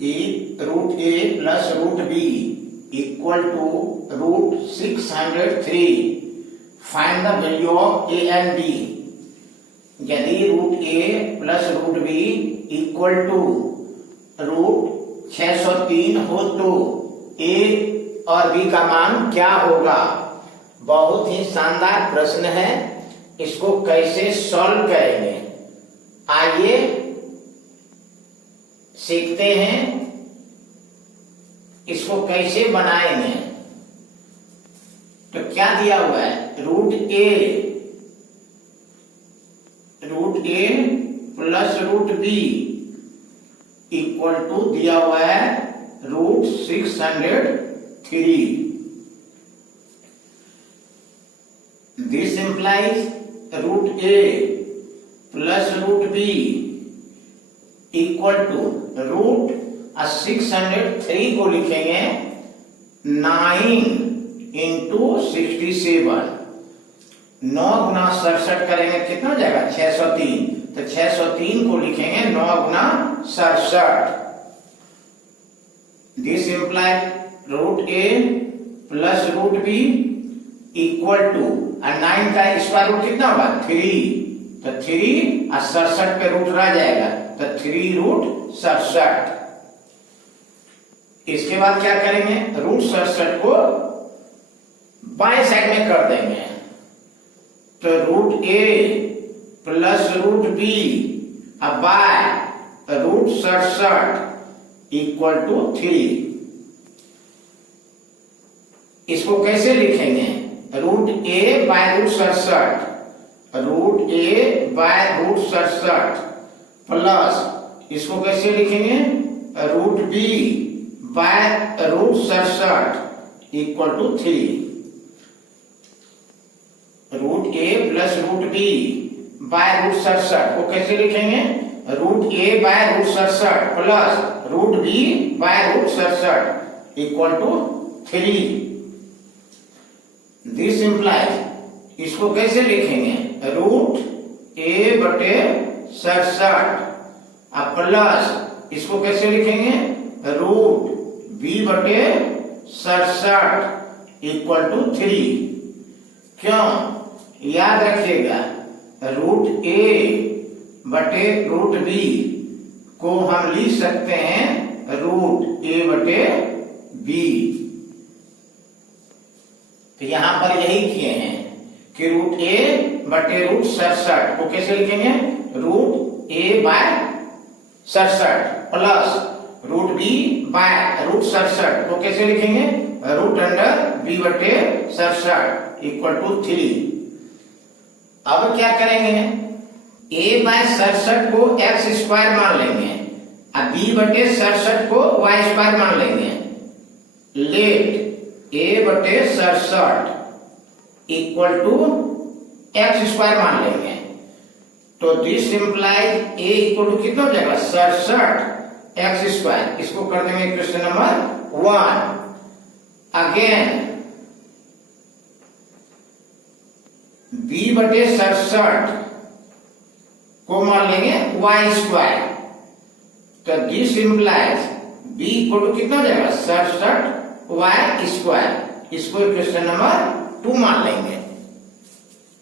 Root A plus root B equal to root 603. Find the value of A and B. यदि root A plus root B equal to root 603 हो तो ए और B का मान क्या होगा? बहुत ही शानदार प्रश्न है. इसको कैसे सॉल्व करेंगे आइए सीखते हैं. इसको कैसे बनाएंगे? तो क्या दिया हुआ है? Root A plus root B equal to दिया हुआ है root 603. This implies root A plus root B equal to root 603 को लिखेंगे 9 इंटू 67. 9 गुना 67 करेंगे कितना हो जाएगा? 603. तो 603 को लिखेंगे 9 गुना 67. This implies root A plus root B equal to 9 का स्क्वायर रूट कितना होगा? 3. तो 3 और 67 पे रूट रह जाएगा तो 3 रूट 67. इसके बाद क्या करेंगे? रूट 67 को बाएं साइड में कर देंगे. तो root A plus root B अब बाय रूट 67 इक्वल टू 3. इसको कैसे लिखेंगे? Root A by root 67. Root A by root 67 plus इसको कैसे लिखेंगे? Root B by root 67 equal to 3. Root A plus root B by root 67 को कैसे लिखेंगे? Root A by root 67 plus root B by root 67 equal to 3. This implies इसको कैसे लिखेंगे? Root ए बटे 67 प्लस इसको कैसे लिखेंगे? रूट बी बटे 67 इक्वल टू 3. क्यों? याद रखिएगा रूट ए बटे रूट बी को हम लिख सकते हैं रूट ए बटे बी. तो यहां पर यही किए हैं कि रूट ए बटे रूट 67 को कैसे लिखेंगे? Root A by 67 plus root B by root 67 को कैसे लिखेंगे? रूट अंडर बी बटे 67 इक्वल टू 3. अब क्या करेंगे? a बाय 67 को एक्स स्क्वायर मान लेंगे और b बटे 67 को वाई स्क्वायर मान लेंगे. लेट a बटे 67 इक्वल टू एक्स स्क्वायर मान लेंगे. तो this implies a equal to कितना हो जाएगा? 67 एक्स स्क्वायर. इसको कर देंगे क्वेश्चन नंबर 1. अगेन b बटे 67 को मान लेंगे वाई स्क्वायर. तो this implies b equal to कितना हो जाएगा? 67 वाई स्क्वायर. इसको क्वेश्चन नंबर 2 मान लेंगे.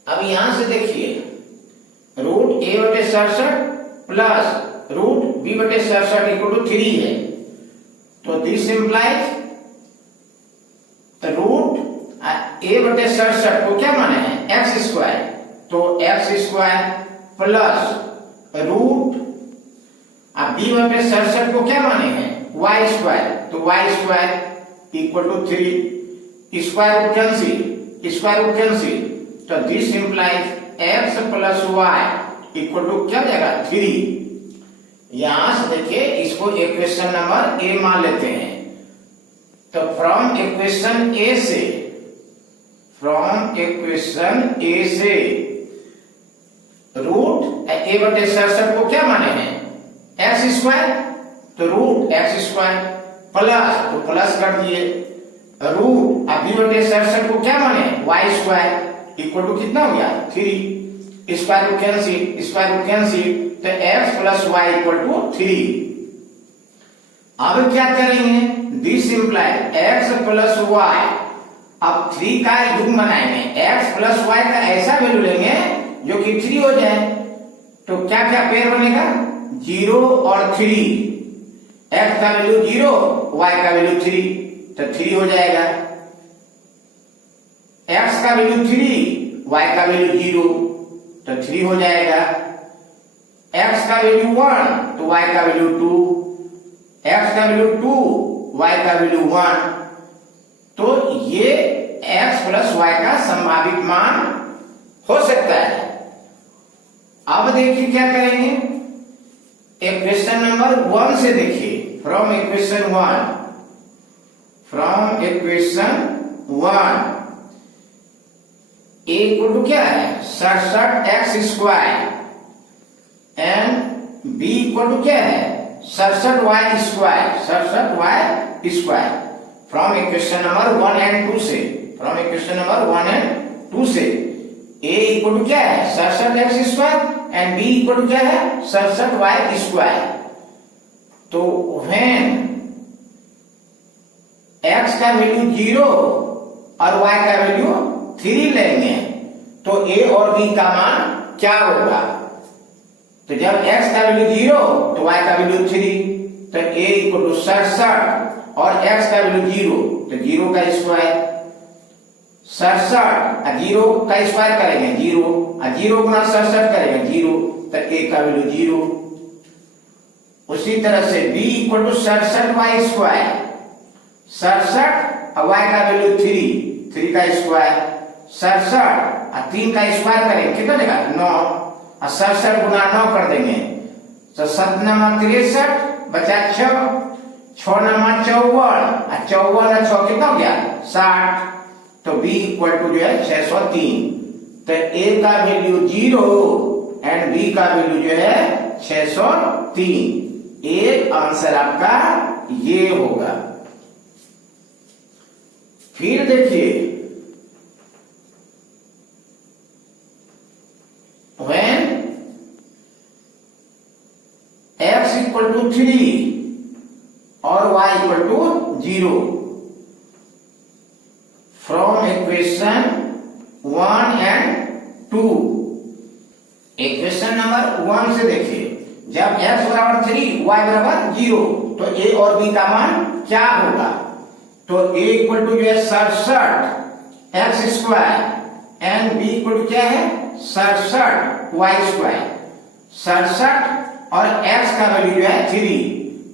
अब यहां से देखिए रूट ए बटे 67 प्लस रूट बी बटे 67 इक्वल टू 3 है. तो दिस इंप्लाइज रूट ए बटे 67 को क्या माने हैं? X square. तो x square plus root B बटे 67 को क्या माने हैं? Y square. तो y square equal to 3. Square root cancel. तो this implies x plus y equal to क्या हो जाएगा? 3. यहां से देखिए इसको इक्वेशन नंबर ए मान लेते हैं. तो फ्रॉम इक्वेशन ए से रूट ए बटे 67 को क्या माने हैं? X square. तो रूट एक्स स्क्वायर प्लस तो प्लस कर दिए रूट बी बटे 67 को क्या माने? वाई स्क्वायर इक्वल टू कितना हो गया? 3. Square root cancel. तो x plus y equal to 3. अब क्या करेंगे, this imply x plus y, अब 3 का युग्म बनाएंगे, x प्लस वाई का ऐसा वैल्यू लेंगे जो कि 3 हो जाए। तो क्या क्या पेयर बनेगा, 0 और 3, x का वैल्यू 0, y का वैल्यू 3, तो 3 हो जाएगा। x का वैल्यू 3, y का वैल्यू 0, तो 3 हो जाएगा। x का वैल्यू 1 तो y का वैल्यू 2, x का वैल्यू 2, y का वैल्यू 1, तो ये x प्लस y का संभावित मान हो सकता है। अब देखिए क्या करेंगे, इक्वेशन नंबर 1 से देखिए, from equation 1 a equal to क्या है 67x² and b equal to क्या है 67y²। From equation number 1 and 2 से, फ्रॉम इक्वेशन नंबर 1 एंड 2 से a इक्वल टू क्या है 67x² and b equal to क्या है 67y²। तो व्हेन x का वैल्यू 0 और y का वैल्यू 3 लेंगे तो a और b का मान क्या होगा। तो जब x का वैल्यू 0 तो y का वैल्यू 3, तो a इक्वल टू 67 और x का वैल्यू 0 तो 0 का स्क्वायर, 67 0 का स्क्वायर करेंगे 0 और 0 गुना 67 करेंगे 0, तो a का वैल्यू 0। उसी तरह से b इक्वल टू 67y², 67 और y का वैल्यू 3 का स्क्वायर, 67 और 3 का स्क्वायर करेंगे कितना देगा 9 और 67 गुना 9 कर देंगे तो 7 नंबर 63 बचा 6 नंबर 54 और 54 और 6 कितना हो गया 60, तो b इक्वल टू जो है 603। तो a का वैल्यू 0 एंड b का वैल्यू जो है 603। एक आंसर आपका ये होगा। फिर देखिए when x इक्वल टू 3 और y equal to 0, from equation 1 and 2। Equation number 1 से देखिए, जब x बराबर 3 y बराबर 0 तो a और b का मान क्या होगा। तो a इक्वल टू जो है 67x² and b equal to क्या है 67y²। 67 और x का वैल्यू जो है 3,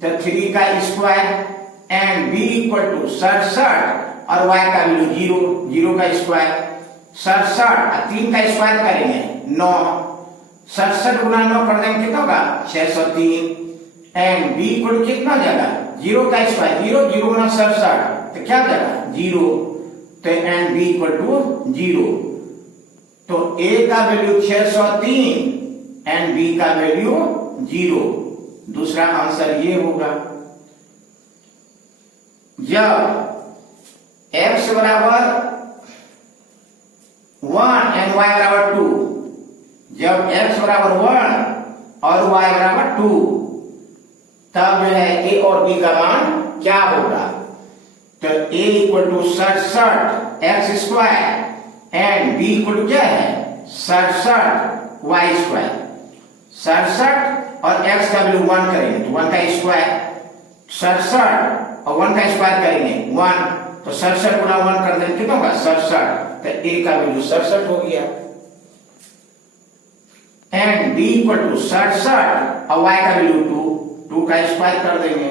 तो 3 का square and b equal to 67 और y का वैल्यू 0 का स्क्वायर, 67 और 3 का स्क्वायर करेंगे 9, 67 गुना 9 कर देंगे कितना होगा 603 एंड b इक्वल टू कितना हो जाएगा 0 का स्क्वायर 0 गुना 67 तो क्या हो जाएगा 0, तो एंड b इक्वल टू 0। तो a का वैल्यू 603 एंड b का वैल्यू 0। दूसरा आंसर ये होगा। जब x बराबर 1 एंड y बराबर 2, जब x बराबर 1 और y बराबर 2, तब जो है a और b का मान क्या होगा। तो a equal to 67x² and b equal to क्या है 67y²। 67 और x का वैल्यू 1 करेंगे तो 1 का स्क्वायर, 67 और 1 का स्क्वायर करेंगे 1, तो 67 गुना 1 कर देंगे कितना होगा 67, तो a का वैल्यू 67 हो गया। एंड b इक्वल टू 67 और y का वैल्यू 2 का स्क्वायर कर देंगे,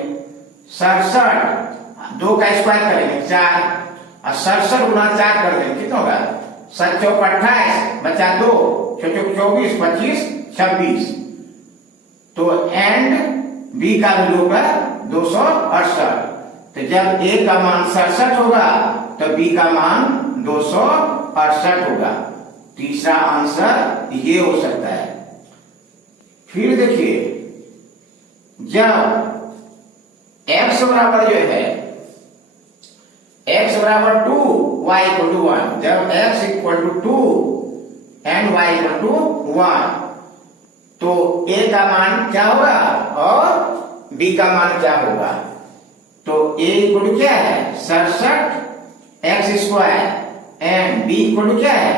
67 2 का स्क्वायर करेंगे 4 और 67 गुना 4 कर देंगे कितना होगा 7 चौक 28 बचा 2 6 चौक 24 25 26, तो एंड b का वैल्यू होगा 268। तो जब a का मान 67 होगा तो b का मान 268 होगा। तीसरा आंसर ये हो सकता है। फिर देखिए, जब x बराबर जो है x बराबर 2 y इक्वल टू 1, जब x equal to 2 and y equal to 1, तो a का मान क्या होगा और b का मान क्या होगा। ए इक्वल टू क्या है 67 X square and B equal to क्या है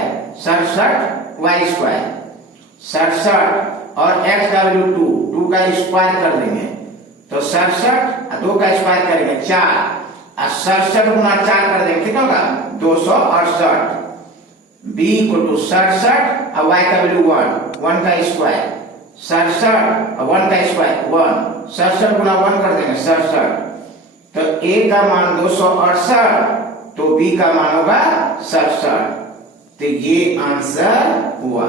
67 वाई स्क्वायर। 67 और एक्स का वैल्यू 2 का स्क्वायर कर देंगे तो 67 2 का स्क्वायर करेंगे 4 और 67 गुना 4 कर देंगे कितना होगा 268। बी इक्वल टू 67 और वाई का वैल्यू 1 का स्क्वायर 67 और 1 का स्क्वायर 1 67 गुना 1 कर देंगे 67 तो ए का मान 268 तो बी का मान होगा 67 तो ये आंसर हुआ।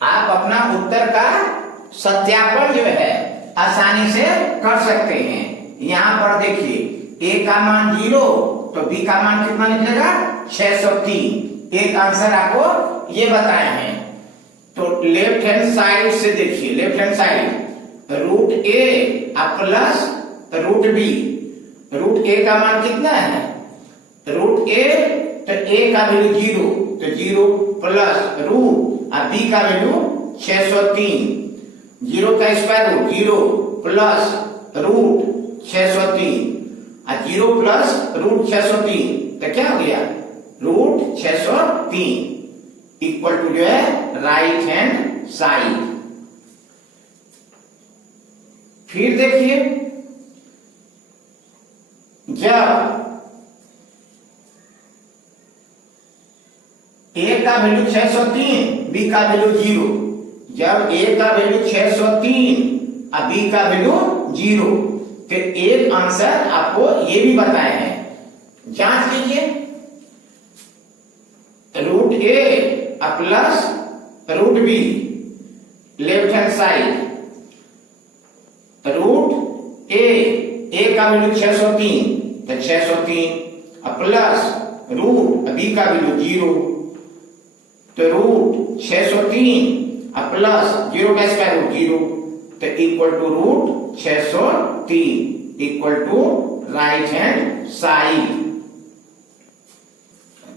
आप अपना उत्तर का सत्यापन जो है आसानी से कर सकते हैं। यहां पर देखिए ए का मान 0 तो बी का मान कितना निकलेगा 603। एक आंसर आपको ये बताए हैं। तो लेफ्ट हैंड साइड से देखिए, left hand side root A plus root B. Root A का मान कितना है रूट ए तो ए का वैल्यू 0 तो 0 प्लस रूट और बी का वैल्यू 603। 0 का स्क्वायर रूट 0 प्लस रूट 603 और 0 प्लस रूट 603 तो क्या हो गया रूट 603 इक्वल टू जो है राइट हैंड साइड। फिर देखिए जब ए का वैल्यू 603 बी का वैल्यू 0, जब ए का वैल्यू 603 और बी का वैल्यू 0 तो एक आंसर आपको ये भी बताए हैं। जांच कीजिए root A plus root B left hand side root A का वैल्यू 603 तो 603 प्लस रूट बी का वैल्यू 0 तो रूट 603 प्लस 0 का स्क्वायर रूट 0 तो equal to root 603 equal to right hand side.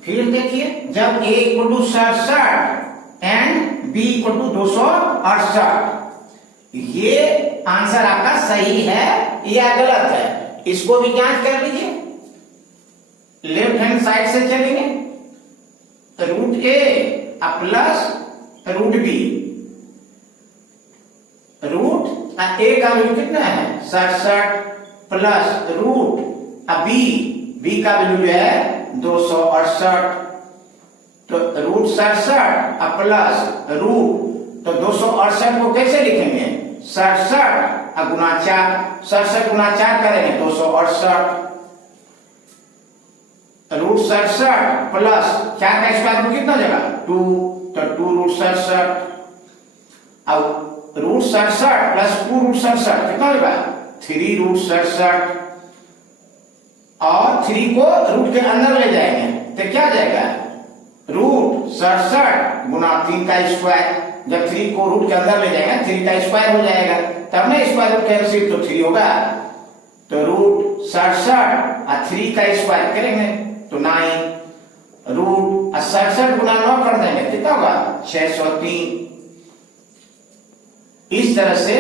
फिर देखिए जब a equal to 67 and b equal to 268 ये आंसर आपका सही है या गलत है इसको भी जांच कर लीजिए। लेफ्ट हैंड साइड से चलेंगे root A plus root B. Root A का वैल्यू कितना है 67 प्लस रूट बी का वैल्यू जो है 268 तो रूट 67 प्लस रूट तो 268 को कैसे लिखेंगे 67 गुना 4 67 गुना 4 करेंगे 268 रूट 67 प्लस 4 का स्क्वायर रूट कितना जगह 2 तो 2 रूट 67 अब रूट 67 प्लस 2 रूट 67 कितना होगा 3 रूट 67 और 3 को रूट के अंदर ले जाएंगे तो क्या जाएगा रूट 67 गुना 3 का स्क्वायर। जब 3 को रूट के अंदर ले जाएंगे 3 का स्क्वायर हो जाएगा तब ना स्क्वायर रूट कैंसिल तो 3 होगा तो रूट 67 और 3 का स्क्वायर करेंगे तो 9 रूट 67 गुना 9 कर देंगे कितना होगा 603। इस तरह से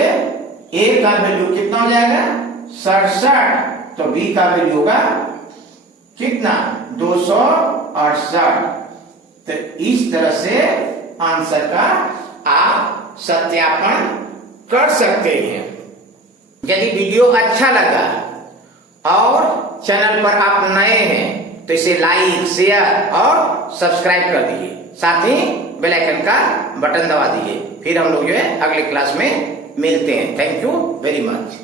a का वैल्यू कितना हो जाएगा 67 तो b का वैल्यू होगा कितना 268। तो इस तरह से आंसर का आप सत्यापन कर सकते हैं। यदि वीडियो अच्छा लगा और चैनल पर आप नए हैं तो इसे लाइक शेयर और सब्सक्राइब कर दीजिए, साथ ही बेल आइकन का बटन दबा दीजिए। फिर हम लोग जो है अगले क्लास में मिलते हैं। Thank you very much.